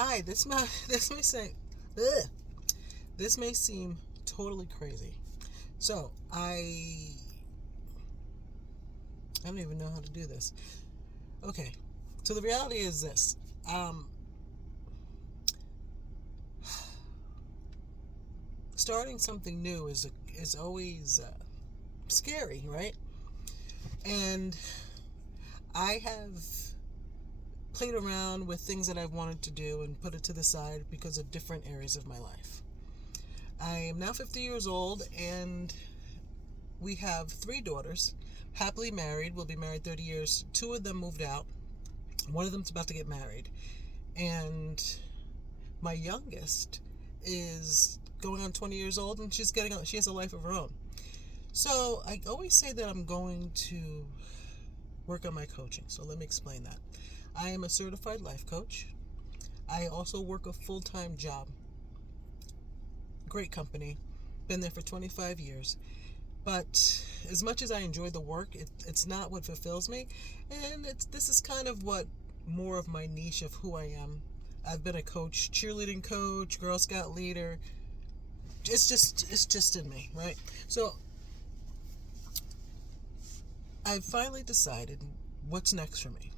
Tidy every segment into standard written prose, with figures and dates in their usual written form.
Hi, this may say, ugh, this may seem totally crazy. So I don't even know how to do this. Okay, so the reality is this: starting something new is always scary, right? And I have played around with things that I've wanted to do and put it to the side because of different areas of my life. I am now 50 years old and we have three daughters, happily married. We'll be married 30 years. Two of them moved out. One of them's about to get married. And my youngest is going on 20 years old and she has a life of her own. So I always say that I'm going to work on my coaching. So let me explain that. I am a certified life coach. I also work a full-time job. Great company. Been there for 25 years. But as much as I enjoy the work, it's not what fulfills me. And this is kind of what more of my niche of who I am. I've been a coach, cheerleading coach, Girl Scout leader. It's just in me, right? So I've finally decided what's next for me.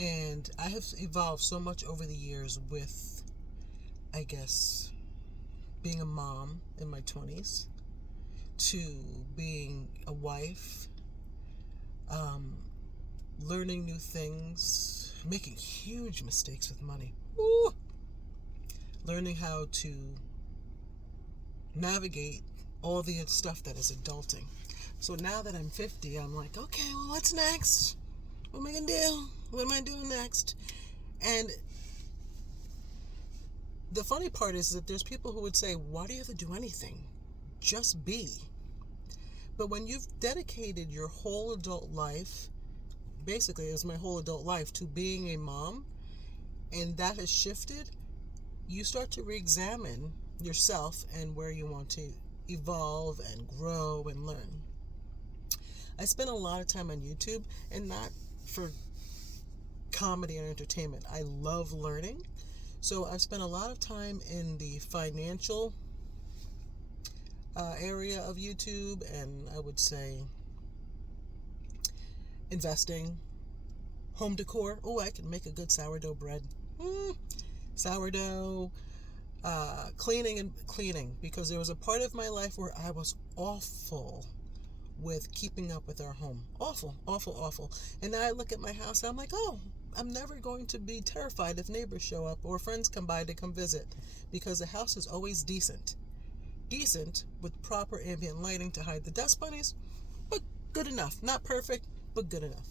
And I have evolved so much over the years with, I guess, being a mom in my 20s to being a wife, learning new things, making huge mistakes with money. Woo! Learning how to navigate all the stuff that is adulting. So now that I'm 50, I'm like, okay, well, what's next? What am I going to do? What am I doing next? And the funny part is that there's people who would say, why do you have to do anything? Just be. But when you've dedicated your whole adult life, basically it's my whole adult life, to being a mom, and that has shifted, you start to re-examine yourself and where you want to evolve and grow and learn. I spend a lot of time on YouTube, and not for comedy and entertainment. I love learning. So I've spent a lot of time in the financial area of YouTube, and I would say investing, home decor. Oh, I can make a good sourdough bread. Sourdough, cleaning, because there was a part of my life where I was awful with keeping up with our home. Awful, awful, awful. And now I look at my house and I'm like, oh, I'm never going to be terrified if neighbors show up or friends come by to come visit, because the house is always decent. Decent with proper ambient lighting to hide the dust bunnies, but good enough. Not perfect, but good enough.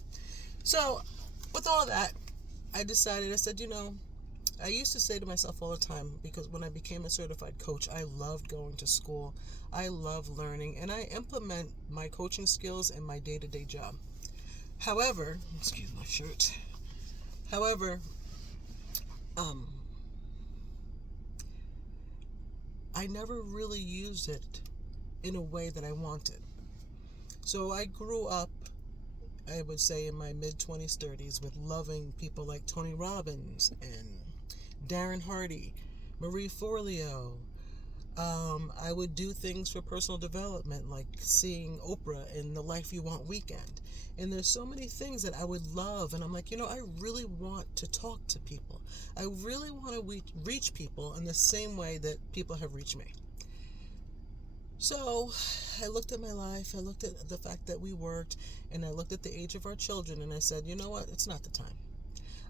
So with all that, I said, I used to say to myself all the time, because when I became a certified coach, I loved going to school. I love learning, and I implement my coaching skills in my day-to-day job. However, excuse my shirt. However, I never really used it in a way that I wanted. So I grew up, I would say, in my mid-20s, 30s, with loving people like Tony Robbins and Darren Hardy, Marie Forleo. I would do things for personal development, like seeing Oprah in the Life You Want weekend. And there's so many things that I would love, and I'm like, I really want to talk to people. I really want to reach people in the same way that people have reached me. So I looked at my life, I looked at the fact that we worked, and I looked at the age of our children, and I said, you know what, it's not the time.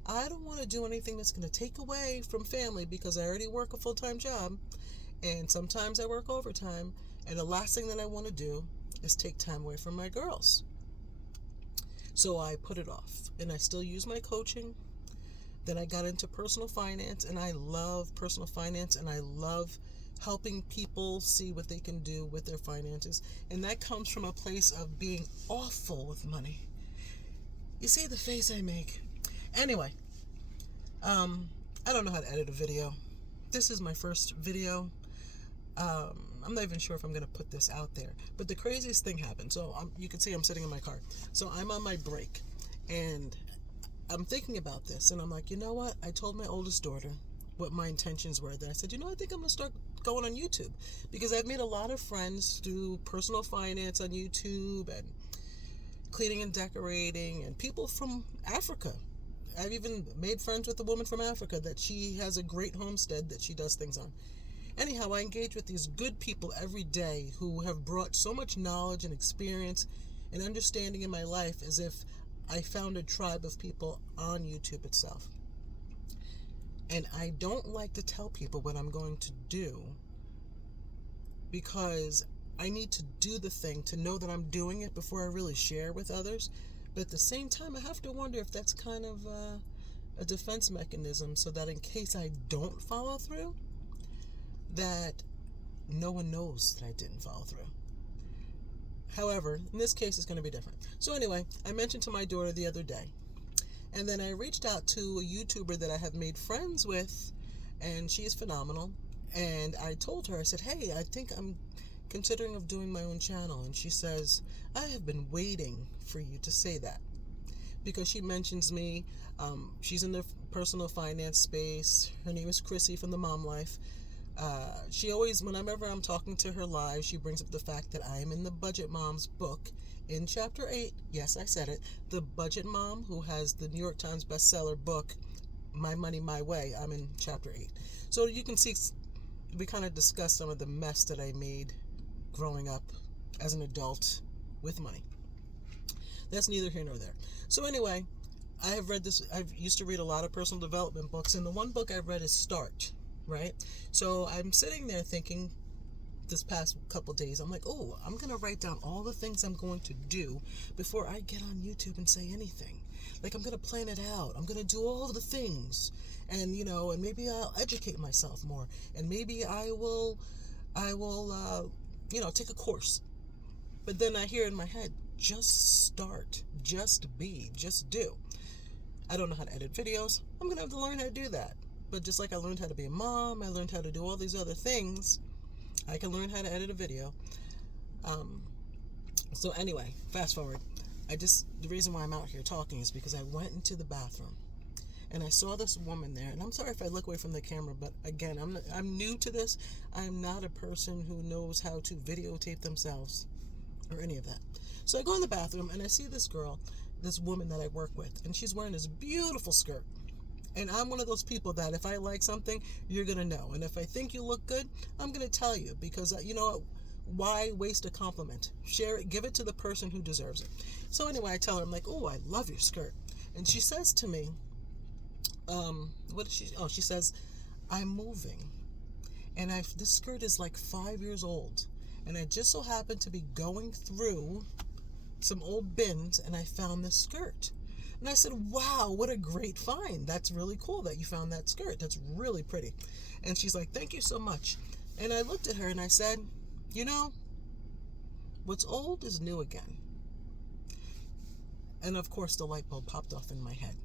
I don't want to do anything that's going to take away from family, because I already work a full-time job, and sometimes I work overtime, and the last thing that I want to do is take time away from my girls. So I put it off, and I still use my coaching. Then I got into personal finance, and I love personal finance, and I love helping people see what they can do with their finances. And that comes from a place of being awful with money. You see the face I make? Anyway, I don't know how to edit a video. This is my first video. I'm not even sure if I'm going to put this out there. But the craziest thing happened. So you can see I'm sitting in my car. So I'm on my break. And I'm thinking about this, and I'm like, you know what? I told my oldest daughter what my intentions were. That I said, I think I'm going to start going on YouTube, because I've made a lot of friends through personal finance on YouTube and cleaning and decorating, and people from Africa. I've even made friends with a woman from Africa that she has a great homestead that she does things on. Anyhow, I engage with these good people every day who have brought so much knowledge and experience and understanding in my life, as if I found a tribe of people on YouTube itself. And I don't like to tell people what I'm going to do, because I need to do the thing to know that I'm doing it before I really share with others. But at the same time, I have to wonder if that's kind of a defense mechanism, so that in case I don't follow through, that no one knows that I didn't follow through. However, in this case, it's going to be different. So anyway, I mentioned to my daughter the other day, and then I reached out to a YouTuber that I have made friends with, and she is phenomenal. And I told her, I said, hey, I think I'm considering of doing my own channel. And she says, I have been waiting for you to say that, because she mentions me. She's in the personal finance space. Her name is Chrissy from the Mom Life. She always, whenever I'm talking to her live, she brings up the fact that I am in the Budget Mom's book in chapter 8. Yes, I said it. The Budget Mom, who has the New York Times bestseller book, My Money, My Way. I'm in chapter 8. So you can see, we kind of discussed some of the mess that I made growing up as an adult with money. That's neither here nor there. So anyway, I have read this. I used to read a lot of personal development books, and the one book I've read is Start, right? So I'm sitting there thinking this past couple days, I'm like, oh, I'm going to write down all the things I'm going to do before I get on YouTube and say anything. Like, I'm going to plan it out. I'm going to do all the things. And, and maybe I'll educate myself more. And maybe I will, take a course. But then I hear in my head, just start, just be, just do. I don't know how to edit videos. I'm going to have to learn how to do that. But just like I learned how to be a mom, I learned how to do all these other things, I can learn how to edit a video. So anyway, fast forward. The reason why I'm out here talking is because I went into the bathroom and I saw this woman there. And I'm sorry if I look away from the camera, but again, I'm new to this. I'm not a person who knows how to videotape themselves or any of that. So I go in the bathroom and I see this girl, this woman that I work with, and she's wearing this beautiful skirt. And I'm one of those people that if I like something, you're going to know. And if I think you look good, I'm going to tell you, because, why waste a compliment? Share it, give it to the person who deserves it. So anyway, I tell her, I'm like, oh, I love your skirt. And she says to me, she says, I'm moving. And this skirt is like 5 years old. And I just so happened to be going through some old bins and I found this skirt. And I said, wow, what a great find. That's really cool that you found that skirt. That's really pretty. And she's like, thank you so much. And I looked at her and I said, what's old is new again. And of course, the light bulb popped off in my head.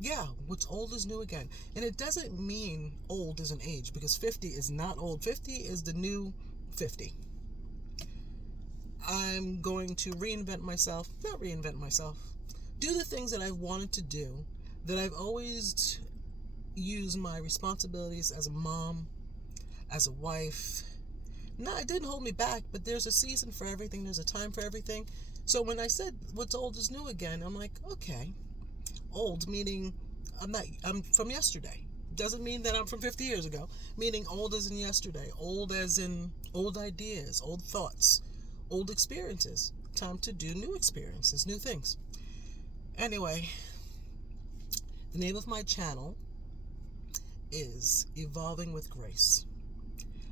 Yeah, what's old is new again. And it doesn't mean old is an age, because 50 is not old. 50 is the new 50. I'm going to do the things that I've wanted to do, that I've always used my responsibilities as a mom, as a wife. No, it didn't hold me back, but there's a season for everything. There's a time for everything. So when I said what's old is new again, I'm like, okay. Old meaning I'm from yesterday. Doesn't mean that I'm from 50 years ago. Meaning old as in yesterday. Old as in old ideas, old thoughts, old experiences. Time to do new experiences, new things. Anyway, the name of my channel is Evolving with Grace.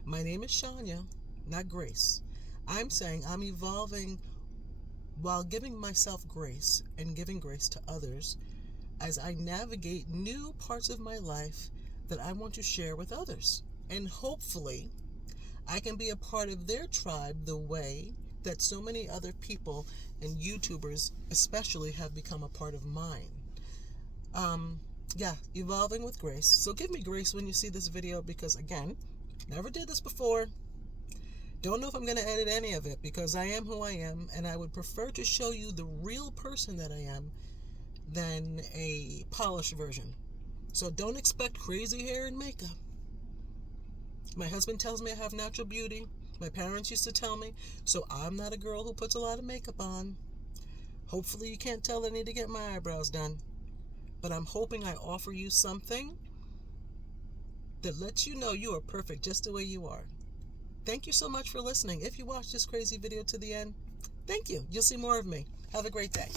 My name is Shania, not Grace. I'm saying I'm evolving while giving myself grace and giving grace to others as I navigate new parts of my life that I want to share with others. And hopefully, I can be a part of their tribe the way that so many other people and YouTubers especially have become a part of mine. Evolving with grace. So give me grace when you see this video, because again, never did this before. Don't know if I'm going to edit any of it, because I am who I am, and I would prefer to show you the real person that I am than a polished version. So don't expect crazy hair and makeup. My husband tells me I have natural beauty. My parents used to tell me, so I'm not a girl who puts a lot of makeup on. Hopefully you can't tell I need to get my eyebrows done. But I'm hoping I offer you something that lets you know you are perfect just the way you are. Thank you so much for listening. If you watched this crazy video to the end, thank you. You'll see more of me. Have a great day.